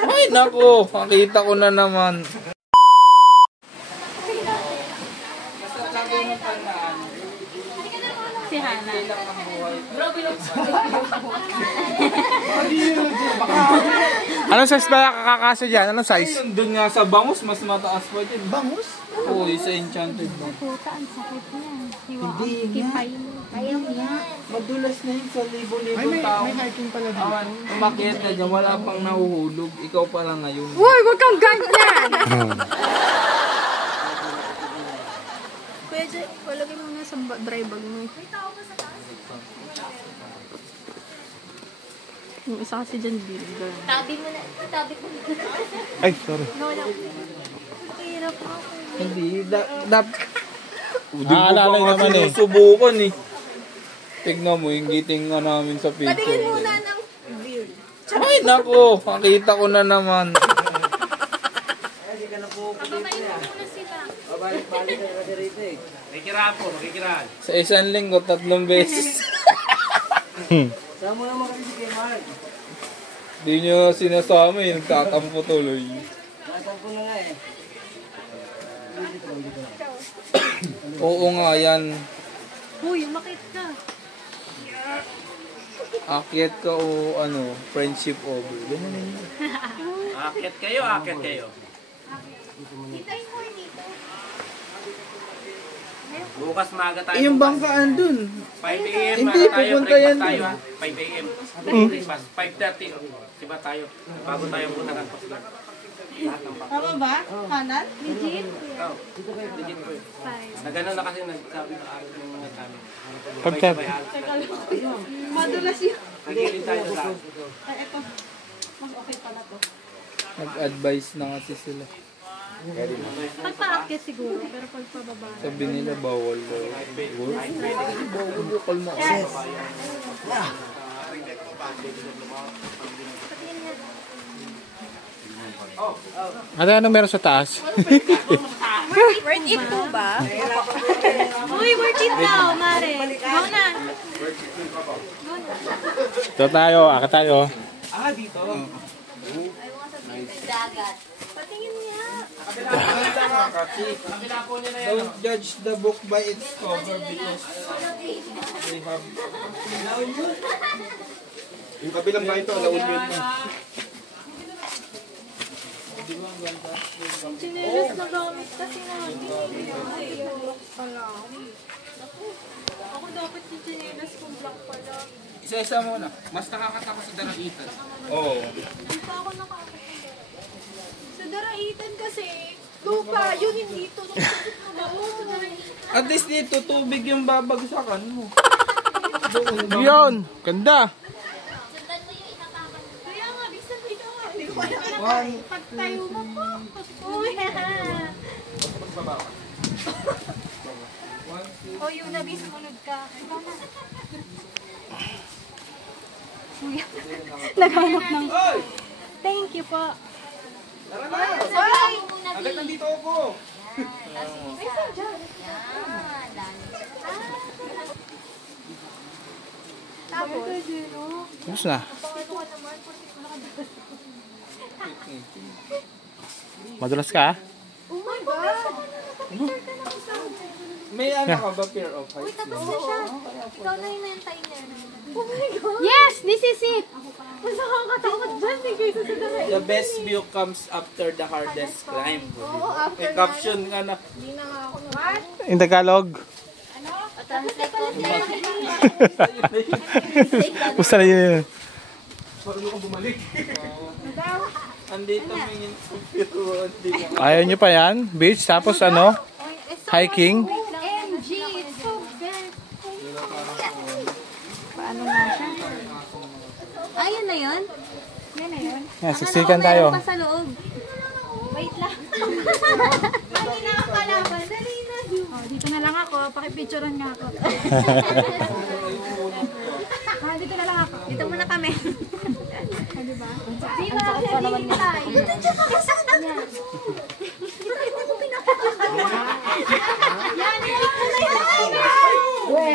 Ay, naku. Makita ko na naman. Si Hana. Anong size ba kakakasa dyan? Anong size? Doon nga sa bangus, mas mataas pa dyan. Bangus? Oo, sa enchanted bangus. Puta, ang sakit niya. Hindi nga. Ayaw nga. Madulas na yun sa libo-libo tao. May hiking pala dito. Umakyat na dyan, wala pang nahuhulog. Ikaw pala ngayon. Uy, wag kang ganyan! Pwede, palagay mo na sa dry bag mo. Yung isa kasi dyan, bilgan. Tabi mo na. Tabi ko na. Ay, sorry. Wala. Hirap ako. Hindi, Naalalay naman eh. Subukan eh. Tignan mo, yung giting nga namin sa picture. Patingin muna ng view. Ay, naku. Makita ko na naman. Papatayin mo muna sila. Makikirahan. Sa isang linggo, 3 beses. Sama naman kasi si Mark. Di nyo sinasama eh. Nagtatampo tuloy. Natampo na nga eh. Oo nga yan. Uy, makit ka. Akyat ka o ano, friendship over. Ganyan na yun. Akit kayo. Hintayin mo dito. Bukas maaga tayo. Yung bangkaan dun. 5 a.m. Hindi, pupunta yan tayo dun. 5 a.m. Breakfast. 5:30. Diba tayo? Bago tayo muna nagpas lang. Tama ba? Hanan? Legit? Oh, legit po. Nagano na kasi nagsabi sa akin ng mga kami. Pagkat. Madulas yun. Nagilin tayo sa taas. Ay, eto. Mas okay pala to. Nag-advise na kasi sila. Pagpa-akit siguro, pero pagpababa. Sabi nila bawal daw. Bawal bukal mo. Ano anong meron sa taas? Worth it po ba? Uy, worth it daw, Mare. Go na. Ito tayo, aka tayo. Dito. Dagat. Patingin niya. Don't judge the book by its cover because they have... Yung kabilang ba ito, laon yun na. Ang chinelas na gamit kasi namin. Ay, pala. Ako dapat yung chinelas kung black pala. Isa-isa muna. Mas nakakatakot sa daraitan. Oo. Hindi pa ako nakakita. Sa daraitan kasi, lupa, yun hindi ito. Sa daraitan. At least dito, tubig yung babagsakan mo. Yun, ganda. Kaya nga, bisa dito nga. Hindi ko kaya pagtayo mo po. Uy, O yung nabi, sumunod ka. naghanap ng... Thank you po. Tara na! Agad nandito ako! Tapos, Tapos na. Madulas ka? oh my God! May ano ka ba, fear of Uy, heights? tapos na siya. Ikaw na yung nantayin niya. Oh my God! Yes! This is it! Mas nakakatakot dyan. Sige, susunod. The best view comes after the hardest climb. Oo, after May caption nga na. Hindi na nga ako What? In Tagalog. Translate ko siya. Gusto na yun. Andito mingin sa pero hindi mo. Ayaw nyo pa yan? Beach, tapos ano? Hiking. OMG! It's so bad. Paano nga siya? Ayun na yun? Yan na yun. Yan, siksikan tayo. Meron pa sa loob. Wait lang. Mami na ang kalaban. Dali na. Oh, dito na lang ako. Pakipicturean nga ako. Dito na lang ako. Dito muna kami. Di ba? Di ba? Naghihintay. Dito siya makasama. Yan,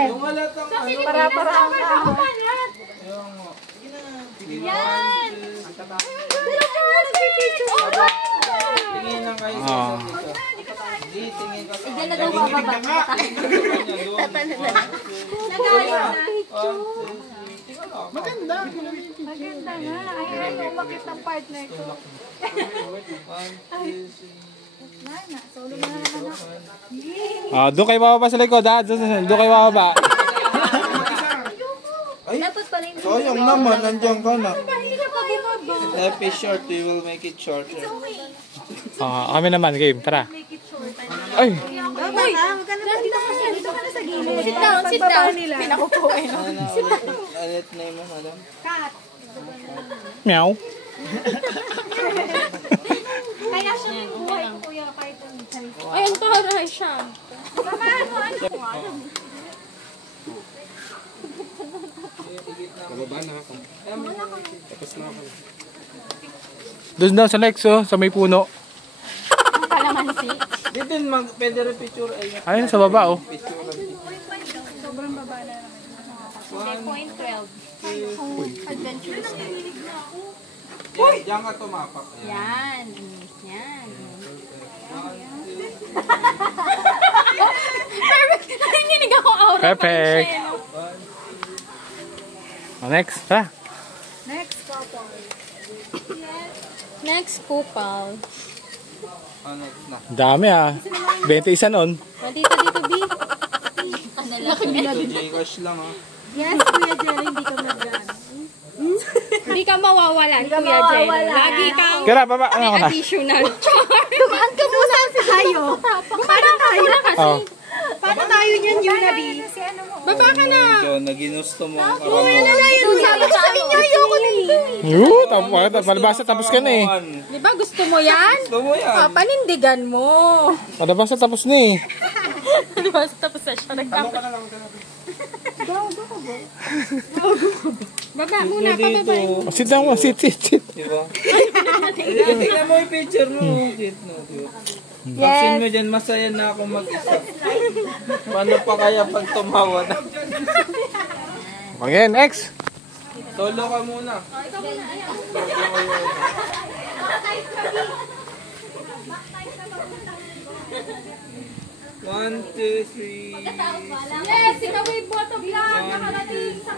Yung halatang ano. Para ang Yan! Pero kayo Oo. sa dito. Hindi, tingin ka sa Diyan na daw bababa. Maganda. Maganda nga. Ayaw yung umakit ng partner ko. Solo na naman ako. Doon kayo bababa sa likod ha. Doon kayo bababa. Ay, Dapat pala yung sayang naman, nandiyan ka na. Hindi ka pa bumaba. Life is short, we will make it shorter. Kami naman, game. Tara. Ay! Baba ka. Huwag ka na dito ka na. Dito ka na sa gilid. Sit down, sit down. Pinakupo eh. No? Anit name mo, madam? Kat. Meow. Kaya siya yung buhay ko kuya kahit ang sarili. Ay, ang taray siya. Samahan mo ano? Doon daw sa next, oh, sa may puno. Kalamansi. Di din, pwede rin picture. Ayun, sa baba, oh. Sobrang baba na naman. Point 12. Adventure. Diyan ka tumapak. Yan. Yan. Perfect. Nanginginig ako aura. Perfect. Next, tara. Next couple. Next kupal. Next na. Dami ah. 21 nun. Dito, B. Kanalaki. Ito, J-Cash lang ha. Yes, Kuya Jerry, hindi ka mag-gan. Hindi ka mawawalan, Kuya Jen. Lagi kang Kira, baba. Ano ka na? additional. Tumaan ka muna tayo. Paano tayo? Oh. Paano tayo niyan, Yunabi? Baba ka na. Medyo naginusto mo ang karamuan. Sabi ko sa inyo, ayoko nito. Palabasa tapos ka na eh. Di ba gusto mo yan? Gusto mo yan. Panindigan mo. Palabasa tapos na eh. Di ba tapos na siya nagtapos. Baba muna, pababa. Oh, sit down mo, sit. Diba? Tingnan mo yung picture mo. Cute no, diba? Vaccine mo dyan, masaya na ako mag-isa. Paano pa kaya pag tumawa na? Okay, next. Solo ka muna. One, two, three. Yes, ikaw yung bottom vlog. Nakarating sa